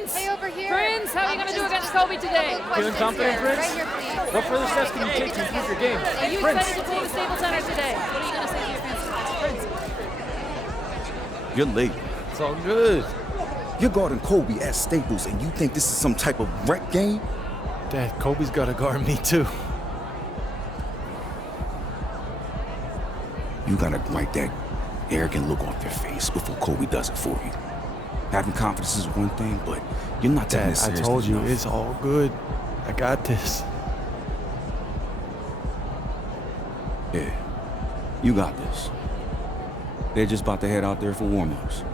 Prince. Hey, over here. Prince, how are you going to do against Kobe today? Feeling confident, Prince? Right here, please. What further steps can you take to improve your game? Are you Prince. excited to play with Staples Center today? What are you going to say to your fans? Prince. You're late. It's all good. You're guarding Kobe at Staples, and you think this is some type of rec game? Dad, Kobe's got to guard me too. You gotta wipe that arrogant look off your face before Kobe does it for you. Having confidence is one thing, but you're not taking Dad, it I seriously told you, enough. it's all good. I got this. Yeah, you got this. They're just about to head out there for warm-ups.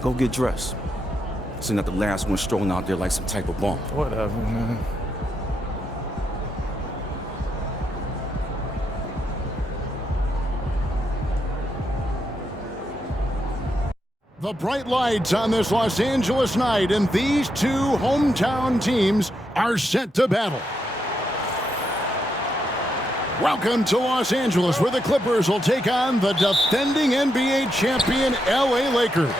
Go get dressed. So you're not the last one strolling out there like some type of bum. Whatever, man. The bright lights on this Los Angeles night, and these two hometown teams are set to battle. Welcome to Los Angeles, where the Clippers will take on the defending NBA champion LA Lakers.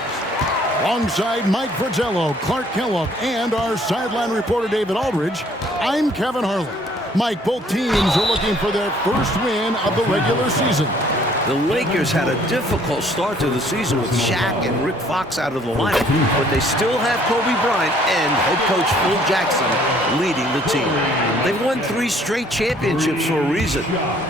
Alongside Mike Fratello, Clark Kellogg, and our sideline reporter David Aldridge, I'm Kevin Harlan. Mike, both teams are looking for their first win of the regular season. The Lakers had a difficult start to the season with Shaq and Rick Fox out of the lineup, but they still have Kobe Bryant and head coach Phil Jackson leading the team. They've won 3 straight championships for a reason.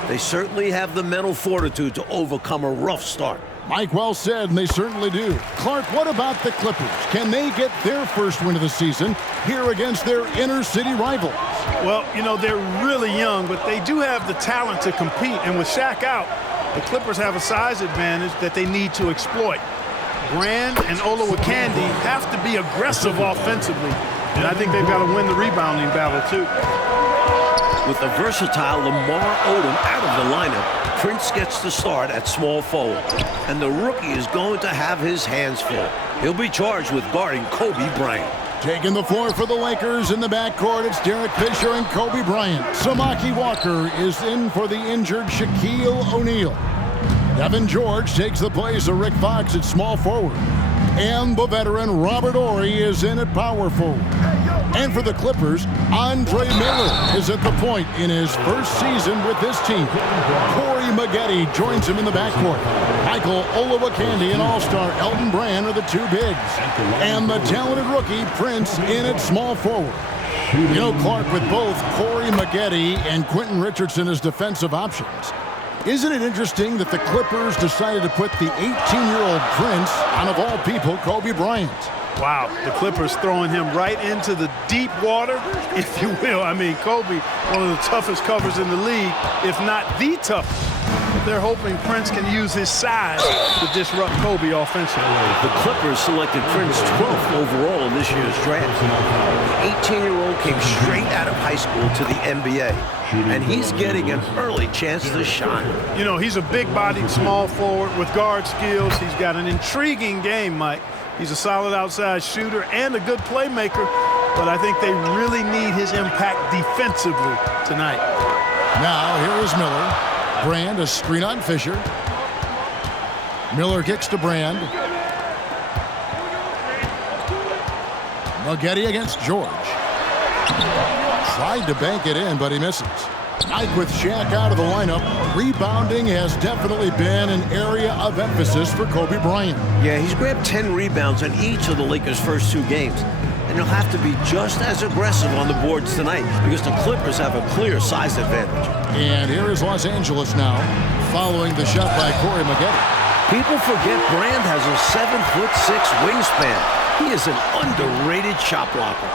They certainly have the mental fortitude to overcome a rough start. Mike, well said, and they certainly do. Clark, what about the Clippers? Can they get their first win of the season here against their inner-city rivals? Well, you know, they're really young, but they do have the talent to compete, and with Shaq out, the Clippers have a size advantage that they need to exploit. Brand and Olowokandi have to be aggressive offensively, and I think they've got to win the rebounding battle, too. With the versatile Lamar Odom out of the lineup, Prince gets the start at small forward, and the rookie is going to have his hands full. He'll be charged with guarding Kobe Bryant. Taking the floor for the Lakers in the backcourt, it's Derek Fisher and Kobe Bryant. Samaki Walker is in for the injured Shaquille O'Neal. Devin George takes the place of Rick Fox at small forward. And the veteran Robert Horry is in at power forward. And for the Clippers, Andre Miller is at the point in his first season with this team. Corey Maggette joins him in the backcourt. Michael Olowokandi and All-Star Elton Brand are the two bigs. And the talented rookie Prince in at small forward. You know, Clark, with both Corey Maggette and Quentin Richardson as defensive options, isn't it interesting that the Clippers decided to put the 18-year-old Prince on, of all people, Kobe Bryant? Wow, the Clippers throwing him right into the deep water, if you will. I mean, Kobe, one of the toughest covers in the league, if not the toughest. But they're hoping Prince can use his size to disrupt Kobe offensively. The Clippers selected Prince 12th overall in this year's draft. The 18-year-old came straight out of high school to the NBA, and he's getting an early chance to shine. You know, he's a big-bodied small forward with guard skills. He's got an intriguing game, Mike. He's a solid outside shooter and a good playmaker, but I think they really need his impact defensively tonight. Now, here is Miller. Brand, a screen on Fisher. Miller kicks to Brand. Maggette against George. Tried to bank it in, but he misses. Mike with Shaq out of the lineup. Rebounding has definitely been an area of emphasis for Kobe Bryant. Yeah, he's grabbed 10 rebounds in each of the Lakers' first 2 games. And he'll have to be just as aggressive on the boards tonight because the Clippers have a clear size advantage. And here is Los Angeles now, following the shot by Corey Maggette. People forget Brand has a 7'6" wingspan. He is an underrated shot blocker.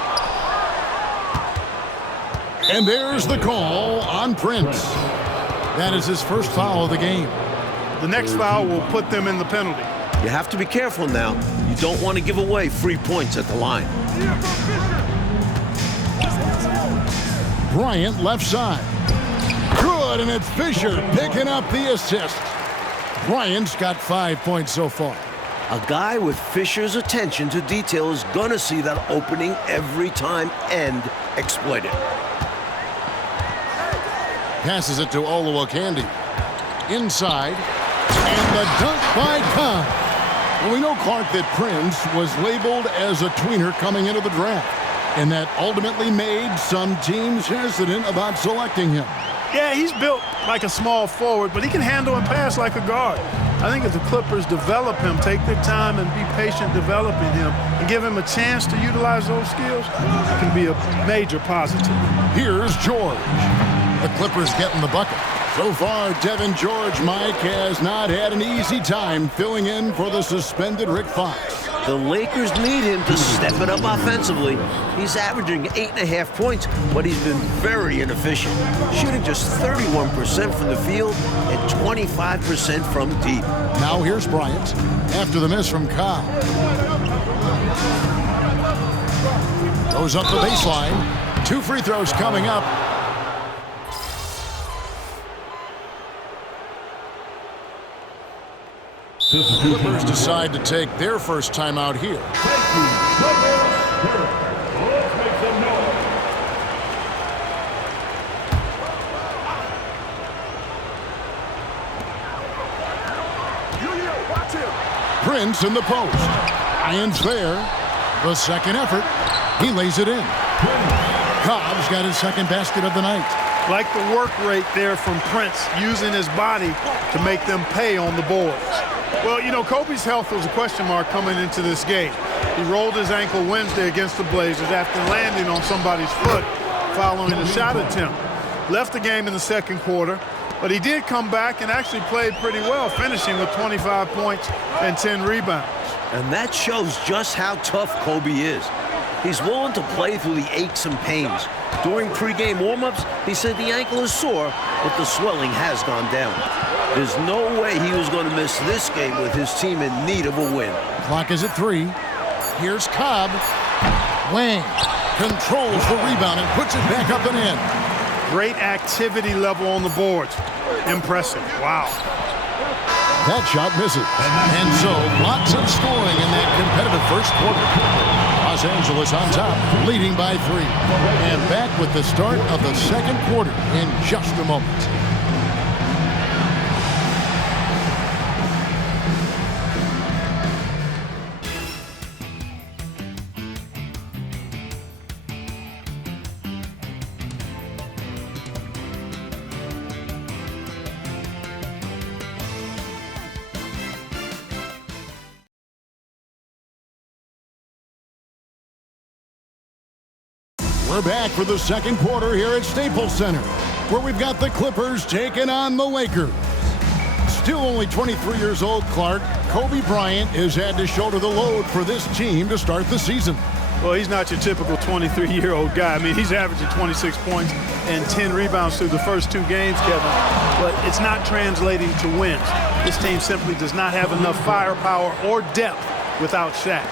And there's the call on Prince. That is his first foul of the game. The next foul will put them in the penalty. You have to be careful now. You don't want to give away free points at the line. Bryant left side. Good, and it's Fisher picking up the assist. Bryant's got 5 points so far. A guy with Fisher's attention to detail is going to see that opening every time and exploit it. Passes it to Olowokandi. Inside. And the dunk by Khan. Well, we know, Clark, that Prince was labeled as a tweener coming into the draft, and that ultimately made some teams hesitant about selecting him. Yeah, he's built like a small forward, but he can handle and pass like a guard. I think if the Clippers develop him, take their time and be patient developing him, and give him a chance to utilize those skills, it can be a major positive. Here's George. The Clippers getting the bucket. So far, Devin George, Mike, has not had an easy time filling in for the suspended Rick Fox. The Lakers need him to step it up offensively. He's averaging 8.5 points, but he's been very inefficient, shooting just 31% from the field and 25% from deep. Now here's Bryant after the miss from Cobb. Goes up the baseline. 2 free throws coming up. The Clippers decide to take their first time out here. Prince in the post. Irons there. The second effort. He lays it in. Cobb's got his second basket of the night. Like the work rate there from Prince, using his body to make them pay on the boards. Well, you know, Kobe's health was a question mark coming into this game. He rolled his ankle Wednesday against the Blazers after landing on somebody's foot following a shot attempt. Left the game in the second quarter, but he did come back and actually played pretty well, finishing with 25 points and 10 rebounds. And that shows just how tough Kobe is. He's willing to play through the aches and pains. During pregame warm-ups, he said the ankle is sore, but the swelling has gone down. There's no way he was going to miss this game with his team in need of a win. Clock is at 3. Here's Cobb. Wang controls the rebound and puts it back up and in. Great activity level on the boards. Impressive. Wow. That shot misses. And so, lots of scoring in that competitive first quarter. Los Angeles on top, leading by 3. And back with the start of the second quarter in just a moment. We're back for the second quarter here at Staples Center, where we've got the Clippers taking on the Lakers. Still only 23 years old, Clark, Kobe Bryant has had to shoulder the load for this team to start the season. Well, he's not your typical 23-year-old guy. I mean, he's averaging 26 points and 10 rebounds through the first 2 games, Kevin. But it's not translating to wins. This team simply does not have enough firepower or depth without Shaq.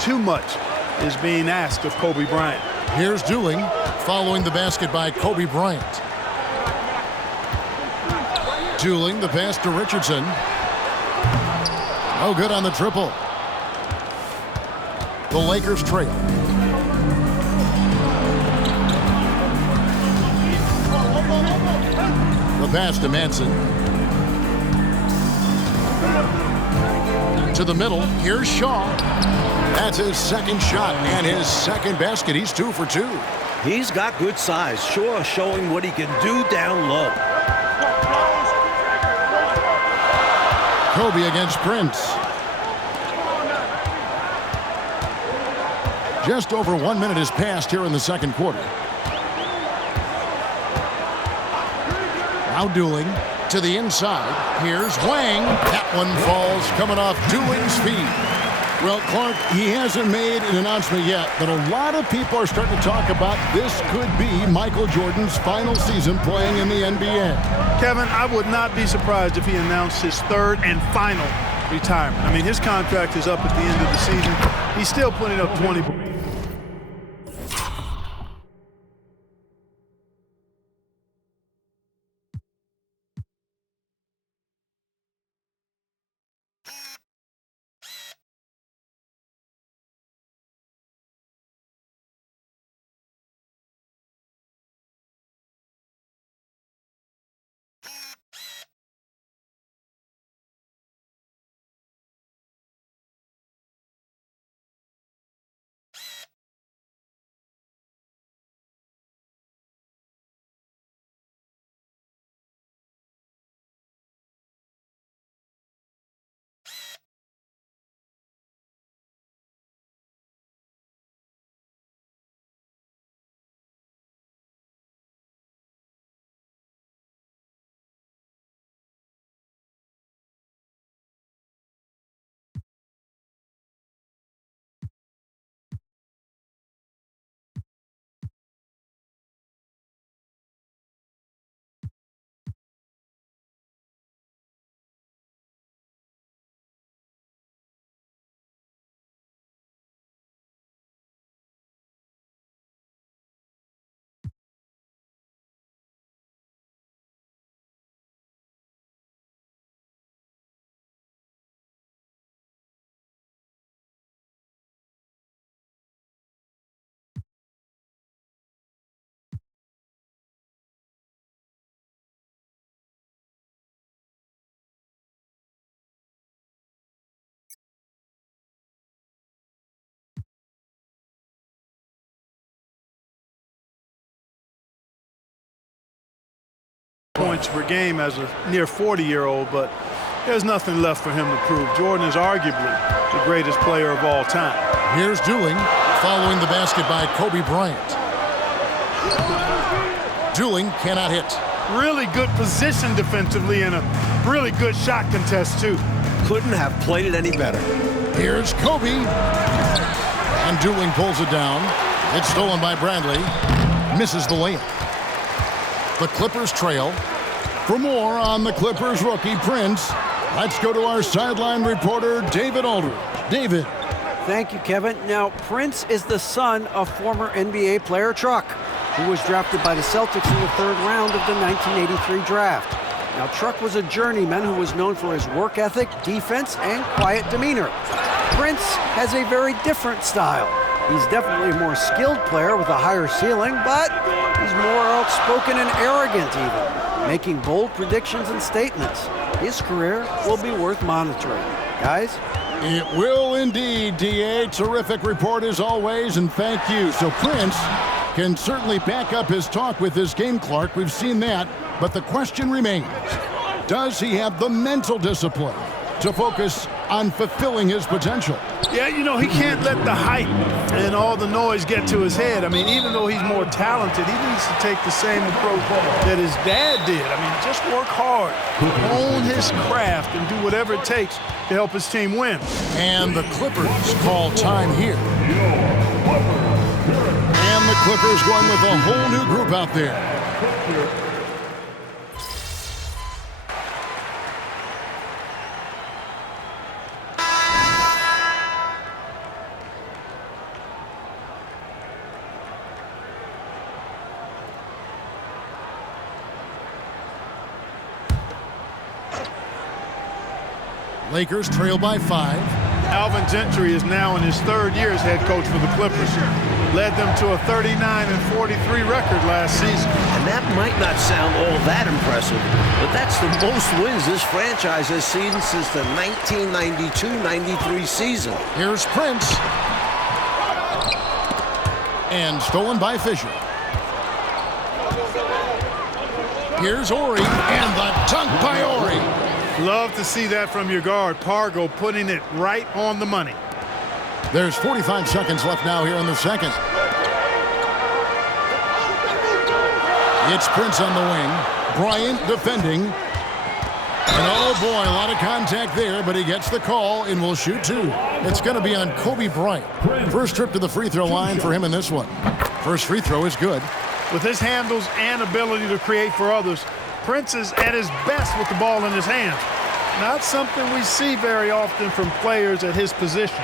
Too much is being asked of Kobe Bryant. Here's Dooling following the basket by Kobe Bryant. Dooling, the pass to Richardson. No good on the triple. The Lakers trail. The pass to Manson. To the middle. Here's Shaw. That's his second shot and his second basket. He's 2 for 2. He's got good size, sure, showing what he can do down low. Kobe against Prince. Just over 1 minute has passed here in the second quarter. Now Dooling to the inside. Here's Wang. That one falls coming off Dooling's feet. Well, Clark, he hasn't made an announcement yet, but a lot of people are starting to talk about this could be Michael Jordan's final season playing in the NBA. Kevin, I would not be surprised if he announced his 3rd and final retirement. I mean, his contract is up at the end of the season. He's still putting up 20. points per game as a near 40-year-old, but there's nothing left for him to prove. Jordan is arguably the greatest player of all time. Here's Dooling following the basket by Kobe Bryant. Dooling cannot hit. Really good position defensively and a really good shot contest, too. Couldn't have played it any better. Here's Kobe. And Dooling pulls it down. It's stolen by Bradley. Misses the layup. The Clippers trail. For more on the Clippers rookie Prince, let's go to our sideline reporter, David Aldridge. David. Thank you, Kevin. Now, Prince is the son of former NBA player Truck, who was drafted by the Celtics in the 3rd round of the 1983 draft. Now, Truck was a journeyman who was known for his work ethic, defense, and quiet demeanor. Prince has a very different style. He's definitely a more skilled player with a higher ceiling, but he's more outspoken and arrogant even, making bold predictions and statements. His career will be worth monitoring. Guys? It will indeed, D.A. Terrific report as always, and thank you. So Prince can certainly back up his talk with this game, Clark. We've seen that, but the question remains, does he have the mental discipline to focus on fulfilling his potential? Yeah, you know, he can't let the hype and all the noise get to his head. I mean, even though he's more talented, he needs to take the same approach that his dad did. I mean, just work hard, hone his craft, and do whatever it takes to help his team win. And the Clippers call time here. And the Clippers going with a whole new group out there. Lakers trail by 5. Alvin Gentry is now in his 3rd year as head coach for the Clippers. Led them to a 39-43 record last season. And that might not sound all that impressive, but that's the most wins this franchise has seen since the 1992-93 season. Here's Prince. And stolen by Fisher. Here's Ori, and the dunk by Ori. Love to see that from your guard, Pargo, putting it right on the money. There's 45 seconds left now here in the second. It's Prince on the wing. Bryant defending. And oh boy, a lot of contact there, but he gets the call and will shoot 2. It's going to be on Kobe Bryant. First trip to the free throw line for him in this one. First free throw is good. With his handles and ability to create for others, Prince is at his best with the ball in his hands. Not something we see very often from players at his position.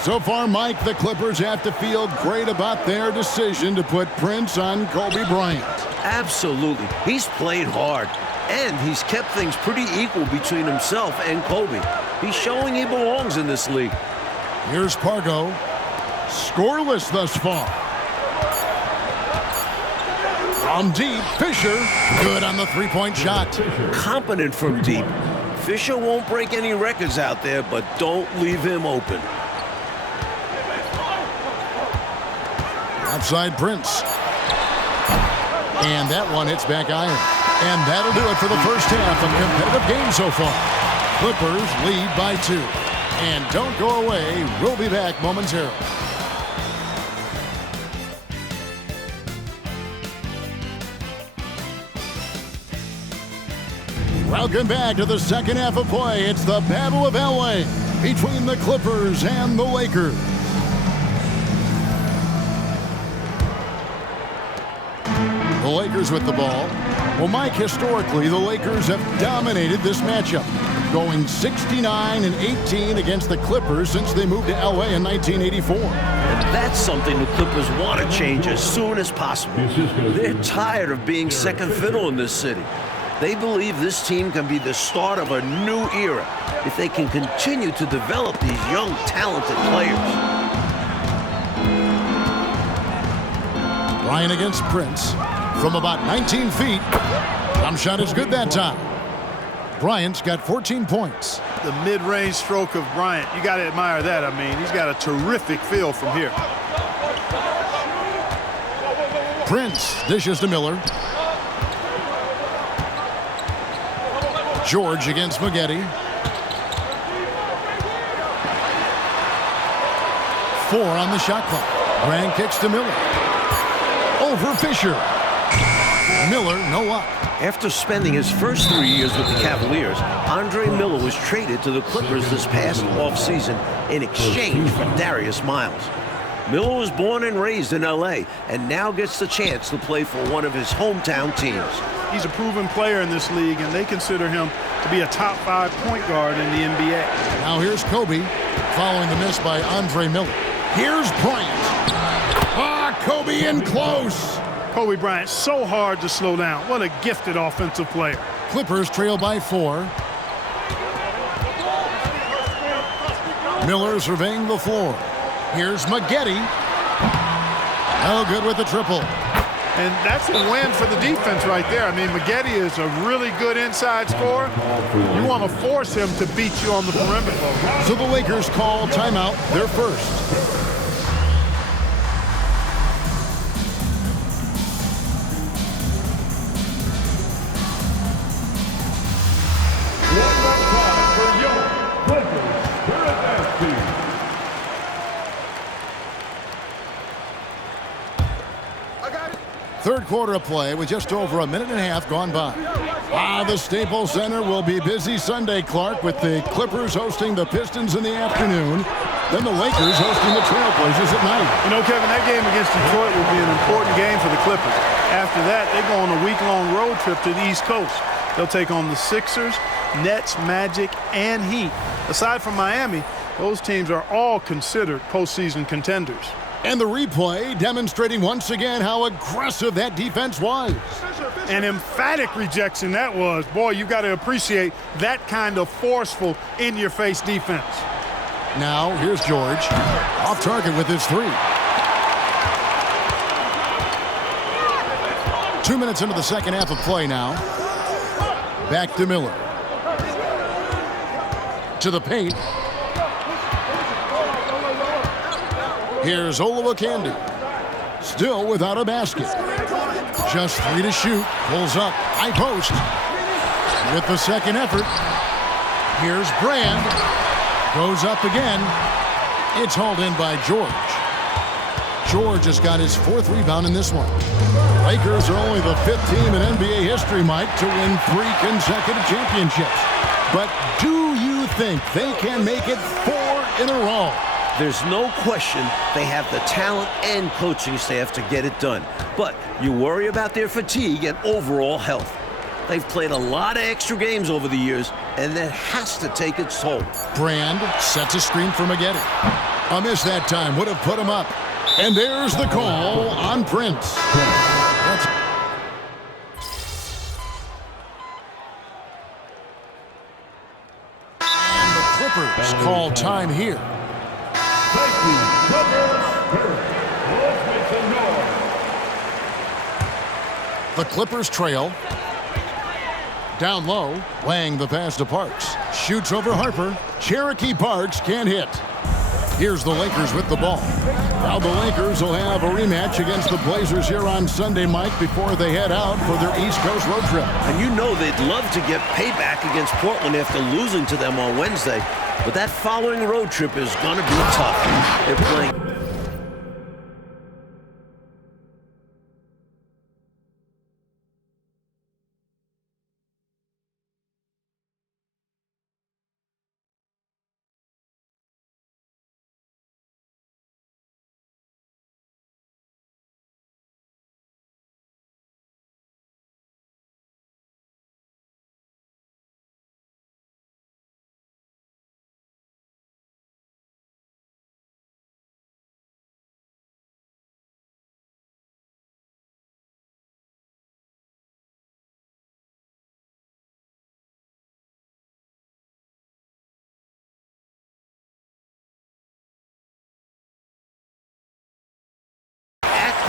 So far, Mike, the Clippers have to feel great about their decision to put Prince on Kobe Bryant. Absolutely. He's played hard, and he's kept things pretty equal between himself and Kobe. He's showing he belongs in this league. Here's Pargo. Scoreless thus far. From deep, Fisher. Good on the three-point shot. Competent from deep. Fisher won't break any records out there, but don't leave him open. Outside Prince. And that one hits back iron. And that'll do it for the first half of competitive game so far. Clippers lead by 2. And don't go away. We'll be back momentarily. Welcome back to the second half of play. It's the Battle of LA between the Clippers and the Lakers. The Lakers with the ball. Well, Mike, historically, the Lakers have dominated this matchup, going 69-18 against the Clippers since they moved to LA in 1984. And that's something the Clippers want to change as soon as possible. They're tired of being second fiddle in this city. They believe this team can be the start of a new era if they can continue to develop these young, talented players. Bryant against Prince from about 19 feet. Jump shot is good that time. Bryant's got 14 points. The mid-range stroke of Bryant, you got to admire that. I mean, he's got a terrific feel from here. Prince dishes to Miller. George against Maggette. 4 on the shot clock. Grant kicks to Miller. Over Fisher. Miller, no up. After spending his first 3 years with the Cavaliers, Andre Miller was traded to the Clippers this past offseason in exchange for Darius Miles. Miller was born and raised in L.A. and now gets the chance to play for one of his hometown teams. He's a proven player in this league, and they consider him to be a top 5 point guard in the NBA. Now here's Kobe following the miss by Andre Miller. Here's Bryant. Kobe in close. Kobe Bryant, so hard to slow down. What a gifted offensive player. Clippers trail by 4. Miller surveying the floor. Here's Maggette. No good with the triple. And that's a win for the defense right there. I mean, Maggette is a really good inside scorer. You want to force him to beat you on the perimeter. So the Lakers call timeout, their first. Third quarter of play with just over a minute and a half gone by. The Staples Center will be busy Sunday, Clark, with the Clippers hosting the Pistons in the afternoon. Then the Lakers hosting the Trailblazers at night. You know, Kevin, that game against Detroit will be an important game for the Clippers. After that, they go on a week-long road trip to the East Coast. They'll take on the Sixers, Nets, Magic, and Heat. Aside from Miami, those teams are all considered postseason contenders. And the replay demonstrating once again how aggressive that defense was. An emphatic rejection that was. Boy, you got to appreciate that kind of forceful, in-your-face defense. Now, here's George. Off target with his 3. 2 minutes into the second half of play now. Back to Miller. To the paint. Here's Olowokandi. Still without a basket. Just 3 to shoot. Pulls up. High post. With the second effort. Here's Brand. Goes up again. It's hauled in by George. George has got his 4th rebound in this one. Lakers are only the 5th team in NBA history, Mike, to win 3 consecutive championships. But do you think they can make it 4 in a row? There's no question they have the talent and coaching staff to get it done. But you worry about their fatigue and overall health. They've played a lot of extra games over the years, and that has to take its toll. Brand sets a screen for Maggette. A miss that time would have put him up. And there's the call on Prince. And the Clippers call time here. The Clippers trail. Down low, laying the pass to Parks. Shoots over Harper. Cherokee Parks can't hit. Here's the Lakers with the ball. Now the Lakers will have a rematch against the Blazers here on Sunday, Mike, before they head out for their East Coast road trip. And you know they'd love to get payback against Portland after losing to them on Wednesday. But that following road trip is going to be tough. They're playing.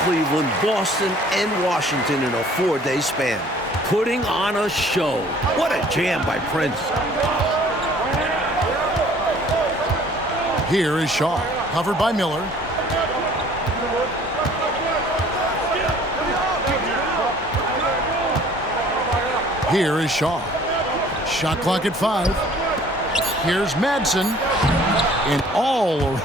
Cleveland, Boston, and Washington in a 4-day span, putting on a show. What a jam by Prince. Here is Shaw, covered by Miller. Here is Shaw. Shot clock at 5. Here's Madsen. And all around.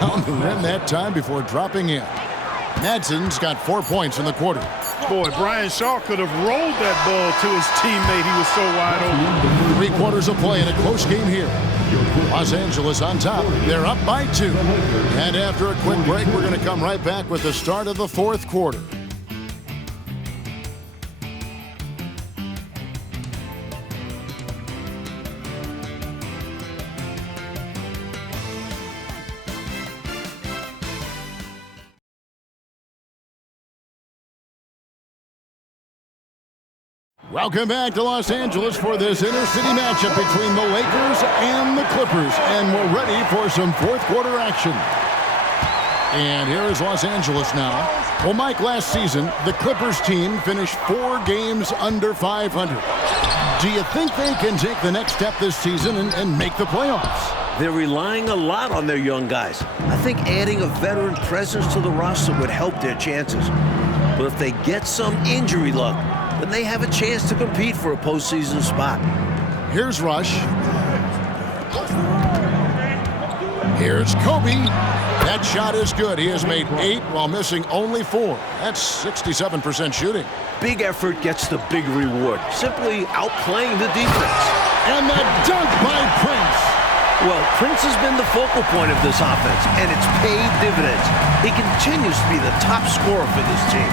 On the rim that time before dropping in. Madsen's got 4 points in the quarter. Boy, Brian Shaw could have rolled that ball to his teammate. He was so wide open. 3 quarters of play in a close game here. Los Angeles on top. They're up by 2. And after a quick break, we're going to come right back with the start of the 4th quarter. Welcome back to Los Angeles for this inter-city matchup between the Lakers and the Clippers. And we're ready for some 4th quarter action. And here is Los Angeles now. Well, Mike, last season, the Clippers team finished 4 games under 500. Do you think they can take the next step this season and make the playoffs? They're relying a lot on their young guys. I think adding a veteran presence to the roster would help their chances. But if they get some injury luck, then they have a chance to compete for a postseason spot. Here's Rush. Here's Kobe. That shot is good. He has made 8 while missing only 4. That's 67% shooting. Big effort gets the big reward. Simply outplaying the defense. And the dunk by Prince. Well, Prince has been the focal point of this offense, and it's paid dividends. He continues to be the top scorer for this team.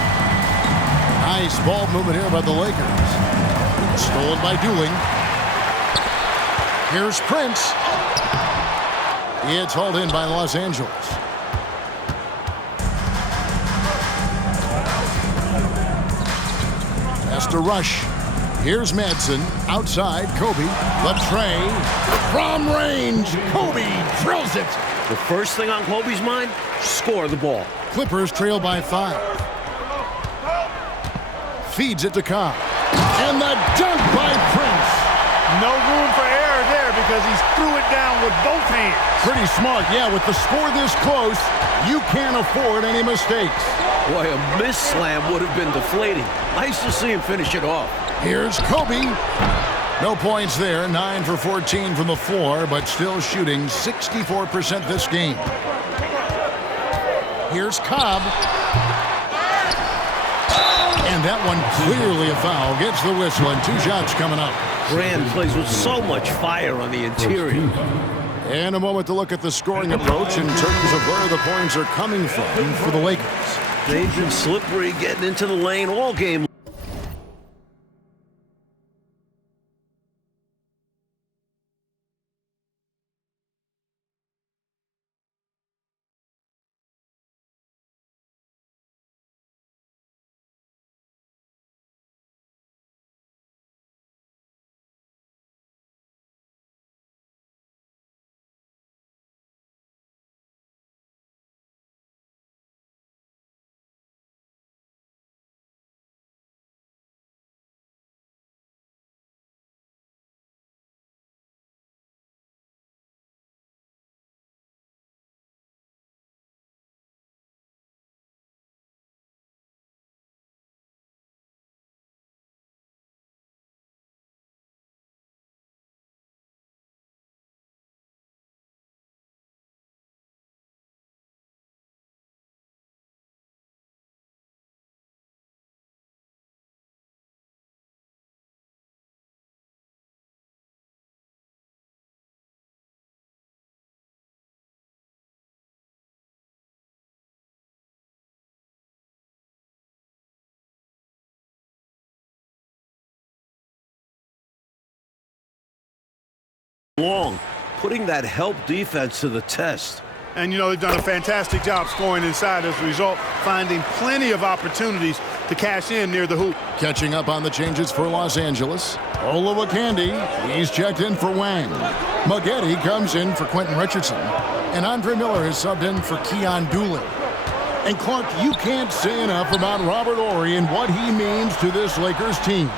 Nice ball movement here by the Lakers. Stolen by Dooling. Here's Prince. It's hauled in by Los Angeles. Pass to Rush. Here's Madsen. Outside, Kobe. Latrey. From range. Kobe drills it. The first thing on Kobe's mind, score the ball. Clippers trail by 5. Feeds it to Cobb. And the dunk by Prince. No room for error there because he threw it down with both hands. Pretty smart. Yeah, with the score this close, you can't afford any mistakes. Boy, a miss slam would have been deflating. Nice to see him finish it off. Here's Kobe. No points there. 9 for 14 from the floor, but still shooting 64% this game. Here's Cobb. And that one clearly a foul. Gets the whistle and 2 shots coming up. Grant plays with so much fire on the interior. And a moment to look at the scoring approach in terms of where the points are coming from for the Lakers. They've been slippery getting into the lane all game. long, putting that help defense to the test. And, you know, they've done a fantastic job scoring inside as a result, finding plenty of opportunities to cash in near the hoop. Catching up on the changes for Los Angeles. Olowokandi, he's checked in for Wang. Maggette comes in for Quentin Richardson. And Andre Miller has subbed in for Keon Doolin. And Clark, you can't say enough about Robert Horry and what he means to this Lakers team.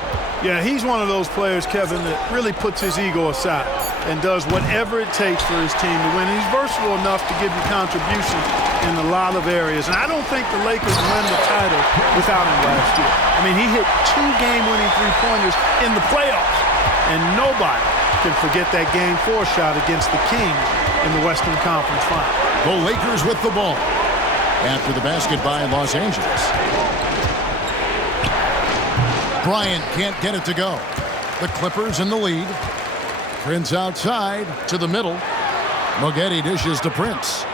Yeah, he's one of those players, Kevin, that really puts his ego aside and does whatever it takes for his team to win. He's versatile enough to give you contributions in a lot of areas. And I don't think the Lakers win the title without him last year. I mean, he hit 2 game-winning three-pointers in the playoffs. And nobody can forget that Game 4 shot against the Kings in the Western Conference Final. The Lakers with the ball after the basket by Los Angeles. Bryant can't get it to go. The Clippers in the lead. Prince outside to the middle. Maggette dishes to Prince.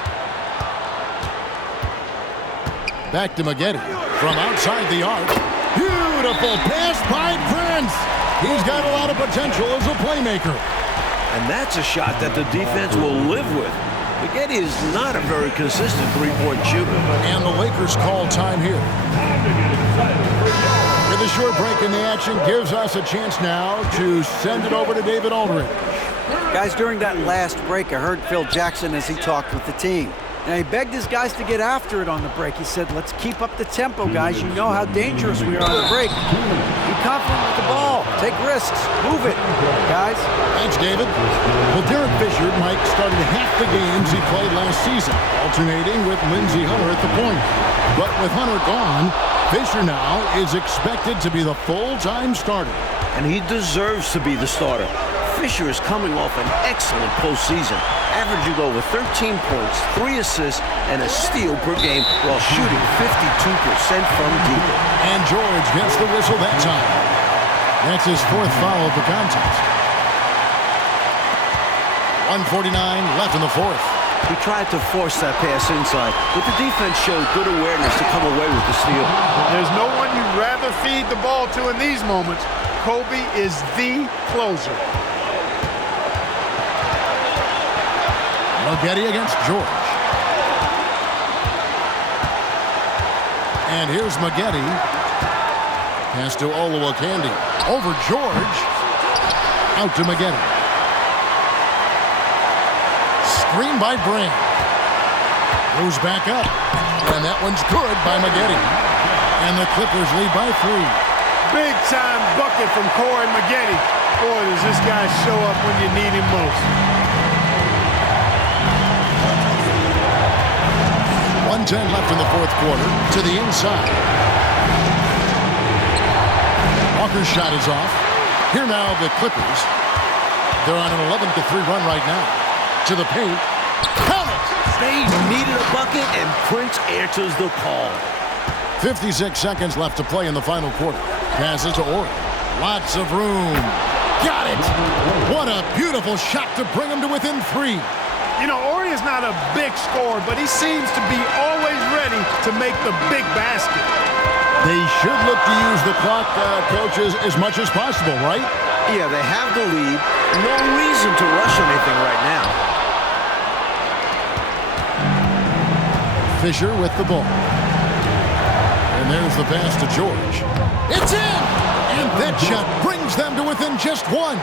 Back to Maggette from outside the arc. Beautiful pass by Prince. He's got a lot of potential as a playmaker. And that's a shot that the defense will live with. Maggette is not a very consistent three-point shooter. And the Lakers call time here. With a short break in the action gives us a chance now to send it over to David Aldridge. Guys, during that last break, I heard Phil Jackson as he talked with the team. Now, he begged his guys to get after it on the break. He said, let's keep up the tempo, guys. You know how dangerous we are on the break. Be confident with the ball. Take risks. Move it, guys. Thanks, David. Well, Derek Fisher might started half the games he played last season, alternating with Lindsey Hunter at the point. But with Hunter gone, Fisher now is expected to be the full-time starter. And he deserves to be the starter. Fisher is coming off an excellent postseason, averaging over 13 points, 3 assists, and a steal per game while shooting 52% from deep. And George gets the whistle that time. That's his 4th foul of the contest. 1:49 left in the 4th. He tried to force that pass inside, but the defense showed good awareness to come away with the steal. There's no one you'd rather feed the ball to in these moments. Kobe is the closer. Maggette against George. And here's Maggette. Pass to Olowokandi. Over George. Out to Maggette. Screen by Brand. Goes back up. And that one's good by Maggette. And the Clippers lead by 3. Big time bucket from Corey Maggette. Boy, does this guy show up when you need him most. 1:10 left in the 4th quarter. To the inside. Walker's shot is off. Here now the Clippers. They're on an 11-3 run right now. To the paint. Count it! They needed a bucket, and Prince answers the call. 56 seconds left to play in the final quarter. Passes to Horry. Lots of room. Got it! What a beautiful shot to bring him to within 3. You know, Horry is not a big scorer, but he seems to be always ready to make the big basket. They should look to use the clock, coaches, as much as possible, right? Yeah, they have the lead. No reason to rush anything right now. Fisher with the ball. And there's the pass to George. It's in! And that shot brings them to within just 1.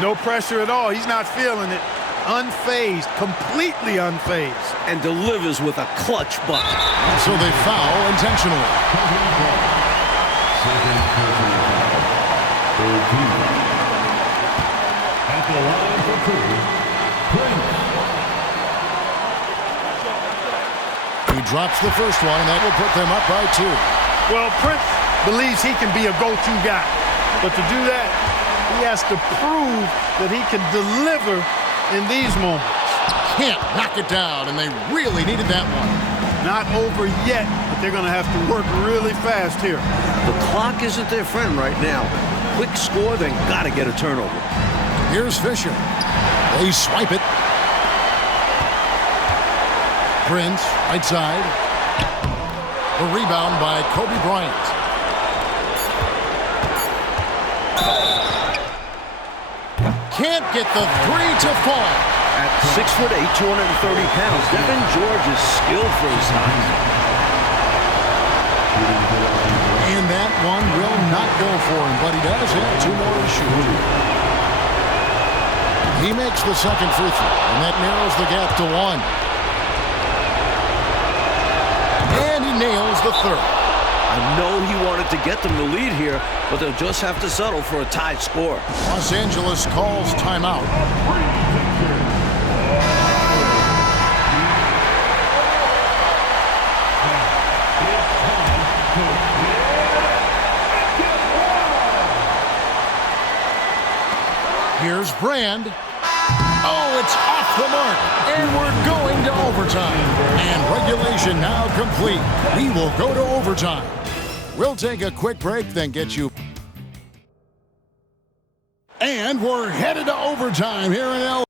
No pressure at all. He's not feeling it. Unfazed, completely unfazed. And delivers with a clutch bucket. So they foul intentionally. He drops the first one, and that will put them up by 2. Well, Prince believes he can be a go-to guy. But to do that, he has to prove that he can deliver in these moments. Can't knock it down, and they really needed that one. Not over yet, but they're going to have to work really fast here. The clock isn't their friend right now. Quick score, then got to get a turnover. Here's Fisher. They swipe it. Prince, right side. The rebound by Kobe Bryant. can't get the three to fall. At 6'8", 230 pounds, Devin George is skilled for his size. And that one will not go for him, but he does have two more to shoot. He makes the second free throw, and that narrows the gap to one. And he nails the third. I know he wanted to get them the lead here, but they'll just have to settle for a tied score. Los Angeles calls timeout. Here's Brand. Oh, it's off the mark. And we're going to overtime. And regulation now complete. We will go to overtime. We'll take a quick break, then get you. And we're headed to overtime here in LA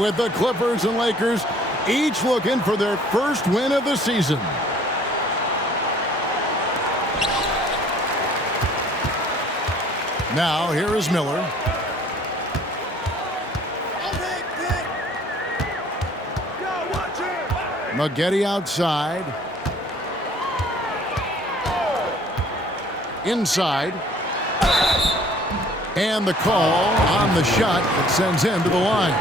with the Clippers and Lakers, each looking for their first win of the season. Now, here is Miller. Maggette outside. Inside. And the call on the shot that sends him to the line.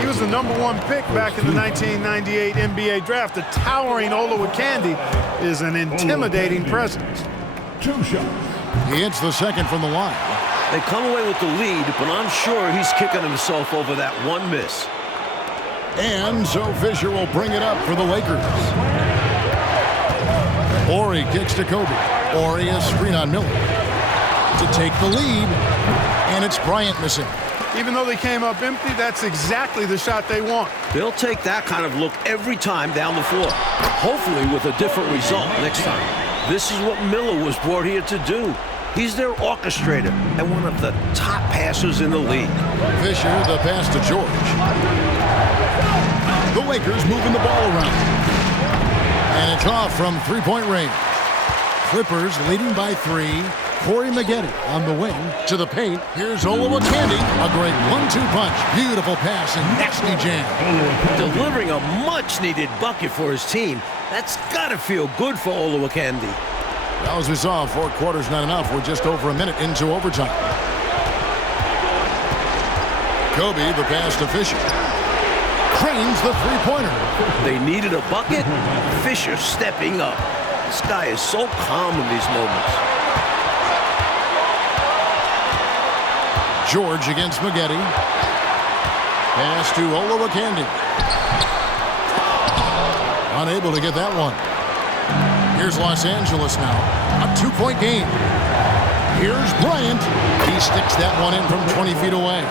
He was the #1 pick back in the 1998 NBA draft. The towering Olowokandi is an intimidating presence. Two shots. He hits the second from the line. They come away with the lead, but I'm sure he's kicking himself over that one miss. And so Fisher will bring it up for the Lakers. Horry kicks to Kobe. Horry has screen on Miller to take the lead, and it's Bryant missing. Even though they came up empty, that's exactly the shot they want. They'll take that kind of look every time down the floor, hopefully with a different result next time. This is what Miller was brought here to do. He's their orchestrator and one of the top passers in the league. Fisher, the pass to George. The Lakers moving the ball around. And it's off from three-point range. Clippers leading by 3. Corey Maggette on the wing to the paint. Here's Olowokandi. A great 1-2 punch. Beautiful pass and nasty jam. Delivering a much-needed bucket for his team. That's got to feel good for Olowokandi. Well, as we saw, 4 quarters not enough. We're just over a minute into overtime. Kobe, the pass to Fisher. Cranes the three-pointer. They needed a bucket. Fisher stepping up. This guy is so calm in these moments. George against Maggette. Pass to Olowokandi. Unable to get that one. Here's Los Angeles now. A 2-point game. Here's Bryant. He sticks that one in from 20 feet away.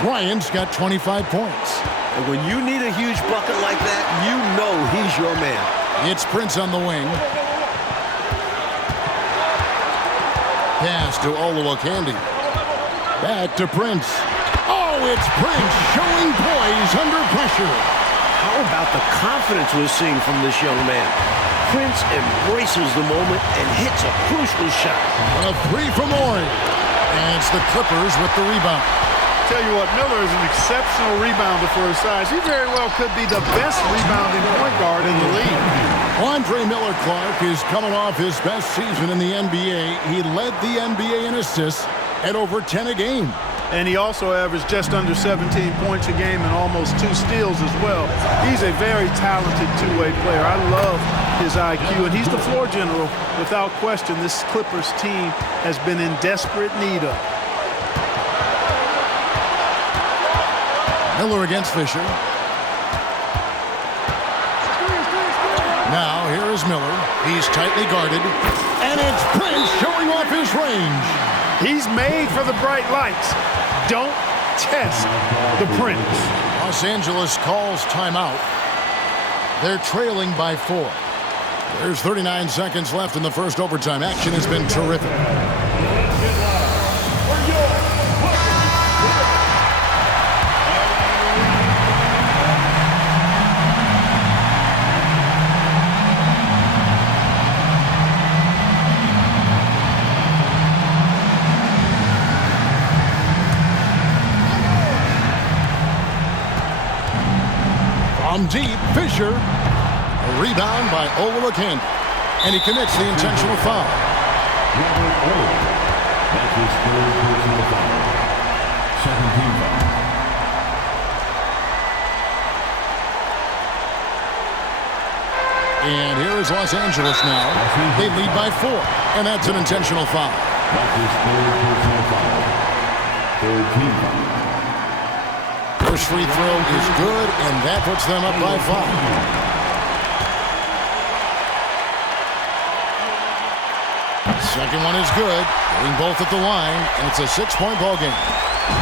Bryant's got 25 points. And when you need a huge bucket like that, you know he's your man. It's Prince on the wing. Pass to Olowokandi. Back to Prince. Oh, it's Prince showing poise under pressure. How about the confidence we're seeing from this young man? Prince embraces the moment and hits a crucial shot. A 3 from Horry. And it's the Clippers with the rebound. Tell you what, Miller is an exceptional rebounder for his size. He very well could be the best rebounding point guard in the league. Andre Miller-Clark is coming off his best season in the NBA. He led the NBA in assists at over 10 a game. And he also averaged just under 17 points a game and almost 2 steals as well. He's a very talented two-way player. I love his IQ, and he's the floor general. Without question, this Clippers team has been in desperate need of. Miller against Fisher. Now, here is Miller. He's tightly guarded. And it's Prince showing off his range. He's made for the bright lights. Don't test the Prince. Los Angeles calls timeout. They're trailing by 4. There's 39 seconds left in the first overtime. Action has been terrific. From deep, Fisher. A rebound by Olowokandi. And he commits the intentional foul. That's his third personal foul. Second team foul. And here is Los Angeles now. They lead by 4. And that's an intentional foul. That's his third personal foul. Third team foul. First free throw is good, and that puts them up by 5. Second one is good. Getting both at the line, and it's a 6-point ball game.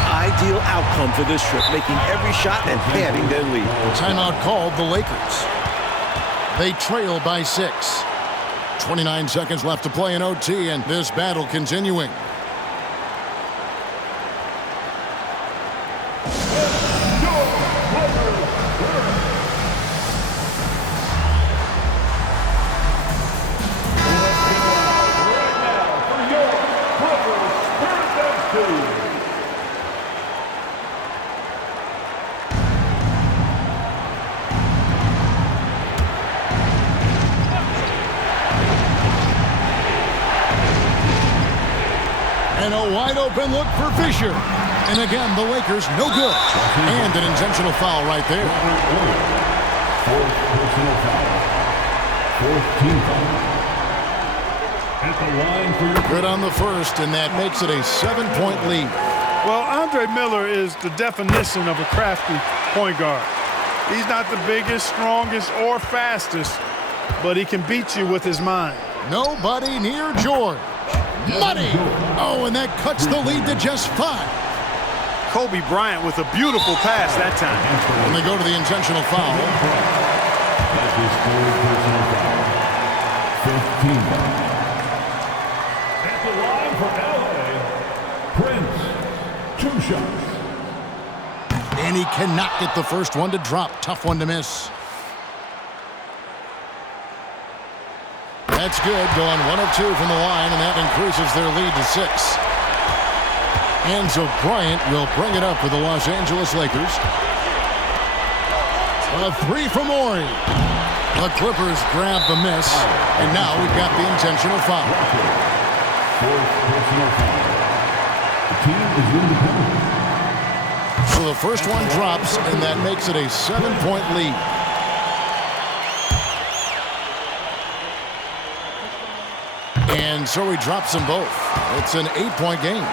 Ideal outcome for this trip, making every shot and padding their lead. Timeout called the Lakers. They trail by 6. 29 seconds left to play in OT, and this battle continuing. And a wide-open look for Fisher. And again, the Lakers no good. And an intentional foul right there. Fourth personal foul. Fourth team foul. At the line for your... Good on the first, and that makes it a 7-point lead. Well, Andre Miller is the definition of a crafty point guard. He's not the biggest, strongest, or fastest, but he can beat you with his mind. Nobody near George. Money! Oh, and that cuts the lead to just 5. Kobe Bryant with a beautiful pass that time. And they go to the intentional foul. That's his third personal foul. Fifth team foul. At the line for LA, Prince. 2 shots. And he cannot get the first one to drop. Tough one to miss. That's good, going 1 of 2 from the line, and that increases their lead to 6. And so Bryant will bring it up for the Los Angeles Lakers. A 3 from Morey. The Clippers grab the miss, and now we've got the intentional foul. Fourth personal foul. The team is in the penalty. So the first one drops, and that makes it a 7-point lead. And so he drops them both. It's an 8-point game.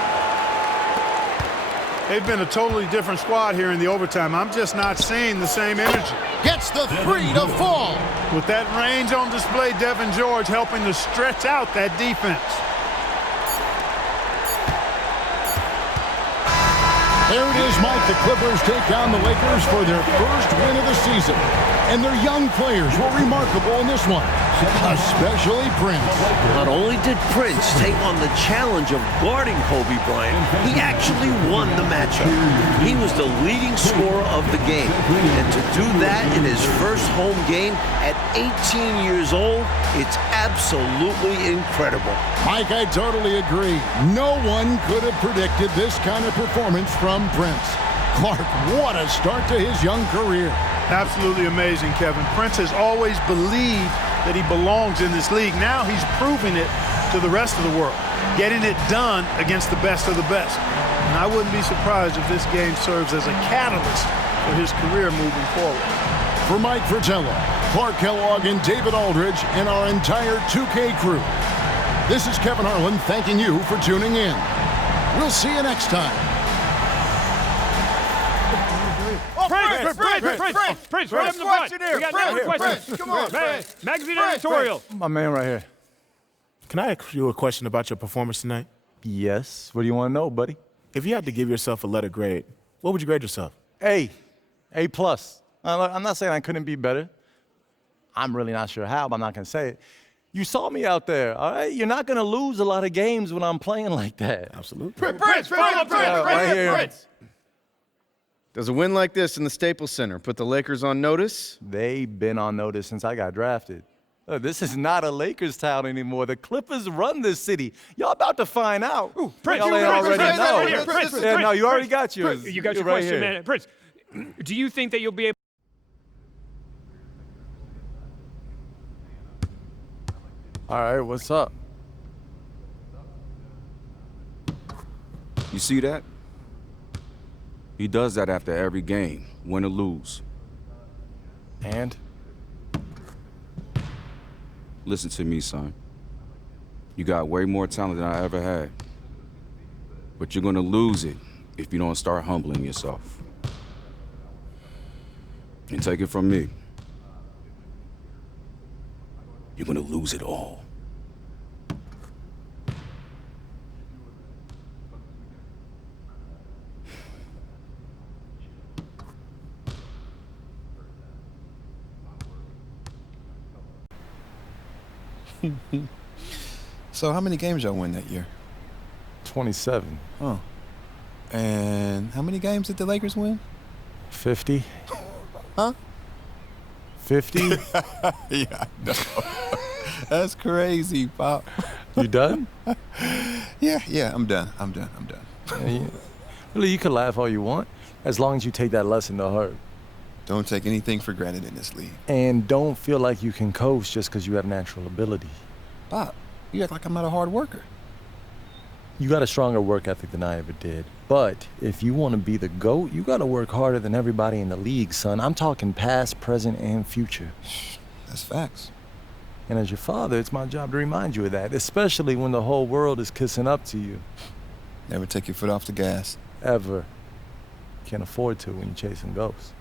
They've been a totally different squad here in the overtime. I'm just not seeing the same energy. Gets the 3 to fall. With that range on display, Devin George helping to stretch out that defense. There it is, Mike. The Clippers take down the Lakers for their first win of the season. And their young players were remarkable in this one, especially Prince. Not only did Prince take on the challenge of guarding Kobe Bryant, he actually won the matchup. He was the leading scorer of the game. And to do that in his first home game at 18 years old, it's absolutely incredible. Mike, I totally agree. No one could have predicted this kind of performance from Prince. Clark, what a start to his young career. Absolutely amazing, Kevin. Prince has always believed that he belongs in this league. Now he's proving it to the rest of the world, getting it done against the best of the best. And I wouldn't be surprised if this game serves as a catalyst for his career moving forward. For Mike Fratello, Clark Kellogg, and David Aldridge, and our entire 2K crew, this is Kevin Harlan thanking you for tuning in. We'll see you next time. Prince, right up in the front. We got another question. Come on, Magazine editorial. My man right here. Can I ask you a question about your performance tonight? Yes. What do you want to know, buddy? If you had to give yourself a letter grade, what would you grade yourself? A. A+. I'm not saying I couldn't be better. I'm really not sure how, but I'm not going to say it. You saw me out there, all right? You're not going to lose a lot of games when I'm playing like that. Absolutely. Prince, right here. Prince. Does a win like this in the Staples Center put the Lakers on notice? They've been on notice since I got drafted. Look, this is not a Lakers town anymore. The Clippers run this city. Y'all about to find out. Ooh, Prince, y'all already know. Prince, no, you already got yours. You got your right question, here. man. Prince, do you think that you'll be able All right, what's up? You see that? He does that after every game, win or lose. And? Listen to me, son. You got way more talent than I ever had. But you're gonna lose it if you don't start humbling yourself. And take it from me. You're gonna lose it all. So how many games y'all win that year? 27. Oh. And how many games did the Lakers win? 50. Huh? 50? Yeah, I know. That's crazy, Pop. You done? Yeah, I'm done. Really, you can laugh all you want, as long as you take that lesson to heart. Don't take anything for granted in this league. And don't feel like you can coast just because you have natural ability. Pop, you act like I'm not a hard worker. You got a stronger work ethic than I ever did. But if you want to be the GOAT, you got to work harder than everybody in the league, son. I'm talking past, present, and future. That's facts. And as your father, it's my job to remind you of that, especially when the whole world is kissing up to you. Never take your foot off the gas. Ever. Can't afford to when you're chasing ghosts.